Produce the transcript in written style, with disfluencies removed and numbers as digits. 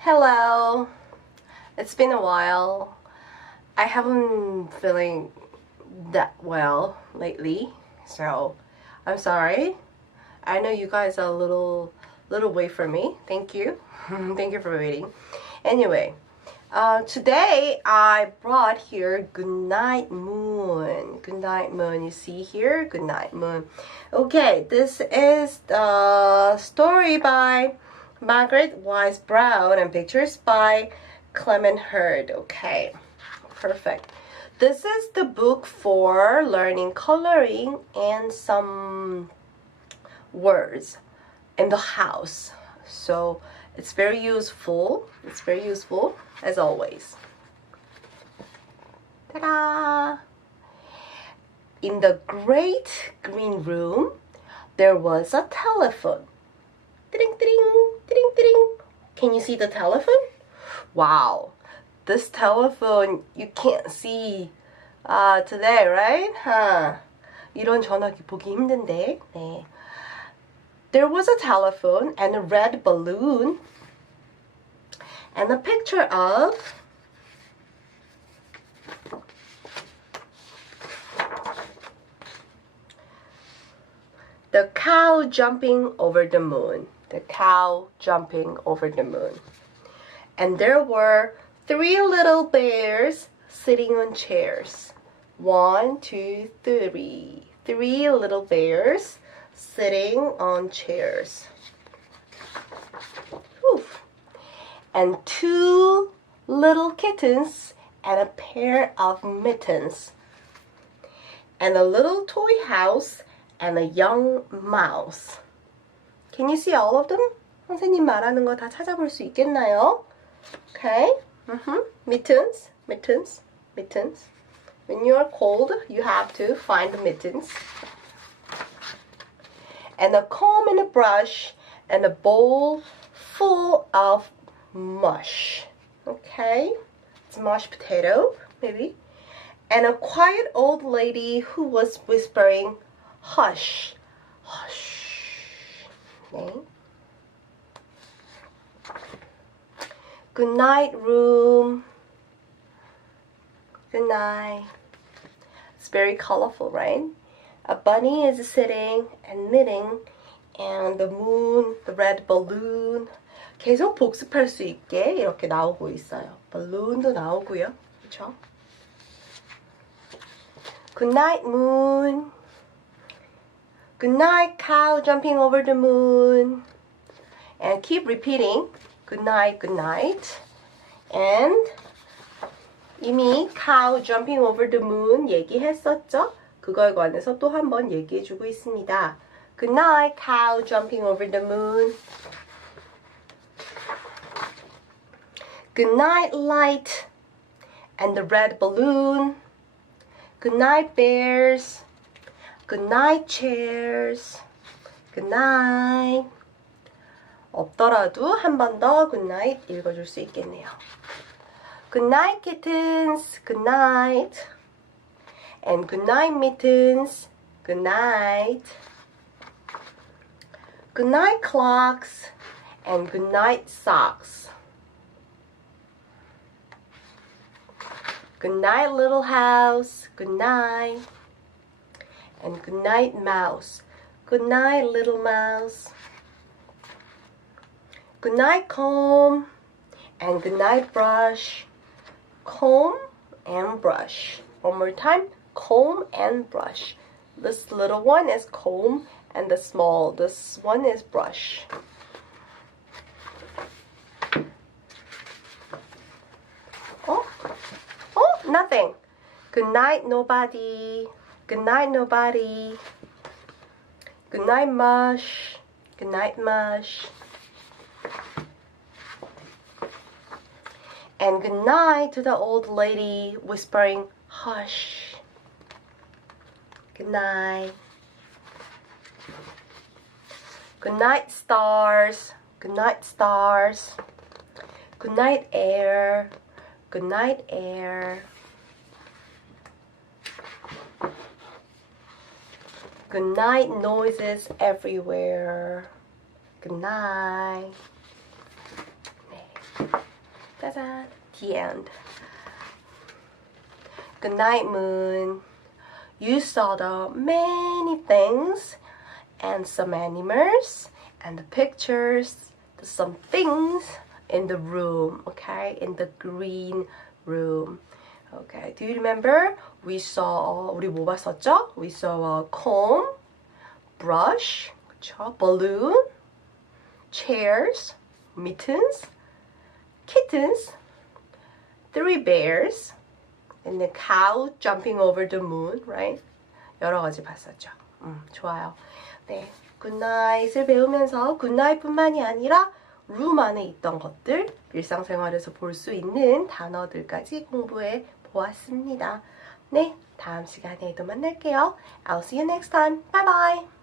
Hello. It's been a while. I haven't feeling that well lately, so I'm sorry. I know you guys are a little wait for me. Thank you. Thank you for waiting. Anyway, today I brought here Goodnight Moon. Goodnight Moon. You see here? Goodnight Moon. Okay, this is the story by Margaret Wise Brown and pictures by Clement Hurd. Okay, perfect. This is the book for learning coloring and some words in the house. So it's very useful. It's very useful as always. Ta-da! In the great green room, there was a telephone. Ding, ding, ding, ding. Can you see the telephone? Wow, this telephone you can't see today, right? 이런 전화기 보기 힘든데. 네. There was a telephone and a red balloon and a picture of the cow jumping over the moon. The cow jumping over the moon. And there were 3 little bears sitting on chairs. 1, 2, 3. 3 little bears sitting on chairs. Whew. And 2 little kittens and a pair of mittens. And a little toy house and a young mouse. Can you see all of them? 선생님 말하는 거 다 찾아볼 수 있겠나요? Okay. Mittens, mittens, mittens. When you are cold, you have to find the mittens. And a comb and a brush and a bowl full of mush. Okay. It's mashed potato, maybe. And a quiet old lady who was whispering, hush, hush. Okay. Good night, room. Good night. It's very colorful, right? A bunny is sitting and knitting, and the moon, the red balloon. 계속 복습할 수 있게 이렇게 나오고 있어요. balloon도 나오고요. 그렇죠? Good night, moon. Good night, cow jumping over the moon. And keep repeating. Good night, good night. And 이미 cow jumping over the moon 얘기했었죠? 그거에 관해서 또 한 번 얘기해주고 있습니다. Good night, cow jumping over the moon. Good night, light and the red balloon. Good night, bears. Good night, chairs. Good night. 없더라도 한 번 더 good night 읽어줄 수 있겠네요. Good night, kittens. Good night. And good night, mittens. Good night. Good night, clocks. And good night, socks. Good night, little house. Good night. And good night, mouse. Good night, little mouse. Good night, comb. And good night, brush. Comb and brush. One more time. Comb and brush. This little one is comb and this one is brush. Oh, nothing. Good night, nobody. Good night, nobody. Good night, mush. Good night, mush. And good night to the old lady whispering, hush. Good night. Good night, stars. Good night, stars. Good night, air. Good night, air. Good night, noises everywhere. Good night. 네. 짜잔. The end. Good night, moon. You saw the many things and some animals and the pictures, some things in the room, okay? In the green room. Okay, do you remember? We saw, 우리 뭐 봤었죠? We saw a comb, brush, 그쵸? Balloon, chairs, mittens, kittens, 3 bears, and the cow jumping over the moon, right? 여러 가지 봤었죠. 좋아요. 네, 굿나잇을 배우면서 굿나잇뿐만이 아니라 룸 안에 있던 것들, 일상생활에서 볼 수 있는 단어들까지 공부해 보았습니다. 네, 다음 시간에 또 만날게요. I'll see you next time. Bye bye!